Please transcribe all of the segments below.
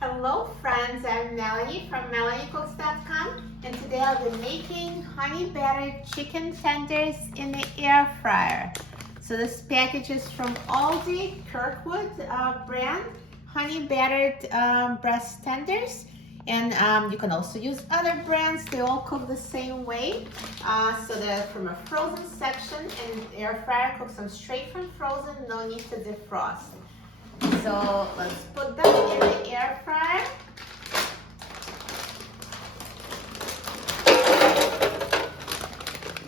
Hello friends, I'm Melanie from melaniecooks.com, and today I'll be making honey battered chicken tenders in the air fryer. So this package is from Aldi Kirkwood brand, honey battered breast tenders. And you can also use other brands, they all cook the same way. So they're from a frozen section, and air fryer cooks them straight from frozen, no need to defrost. So let's put them in the air fryer.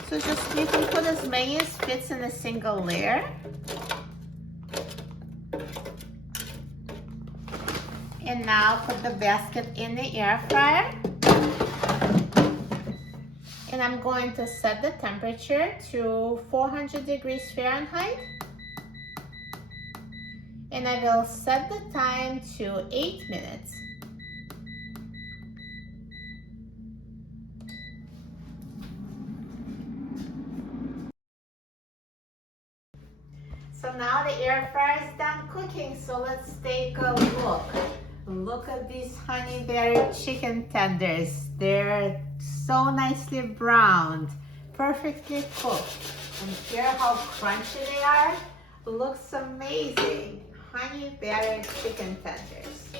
So just you can put as many as fits in a single layer. And now put the basket in the air fryer. And I'm going to set the temperature to 400 degrees Fahrenheit. And I will set the time to 8 minutes. So now the air fryer is done cooking, so let's take a look. Look at these honey battered chicken tenders. They're so nicely browned, perfectly cooked. And hear how crunchy they are? Looks amazing. Honey battered chicken tenders.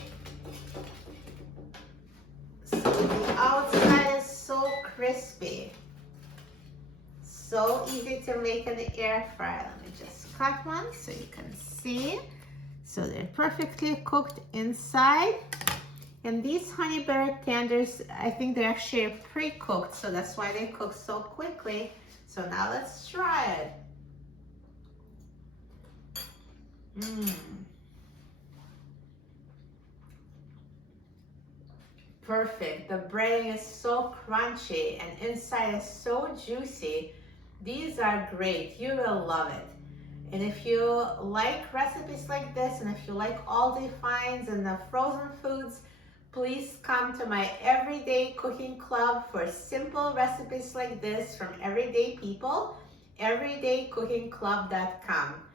So the outside is so crispy. So easy to make in the air fryer. Let me just cut one so you can see. So they're perfectly cooked inside. And these honey battered tenders, I think they're actually pre-cooked, so that's why they cook so quickly. So now let's try it. Perfect. The breading is so crunchy and inside is so juicy. These are great. You will love it. And if you like recipes like this, and if you like Aldi finds and the frozen foods, please come to my Everyday Cooking Club for simple recipes like this from everyday people, everydaycookingclub.com.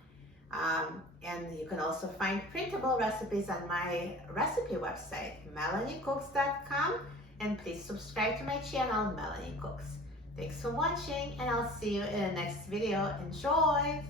And you can also find printable recipes on my recipe website, melaniecooks.com. And please subscribe to my channel, Melanie Cooks. Thanks for watching, and I'll see you in the next video. Enjoy!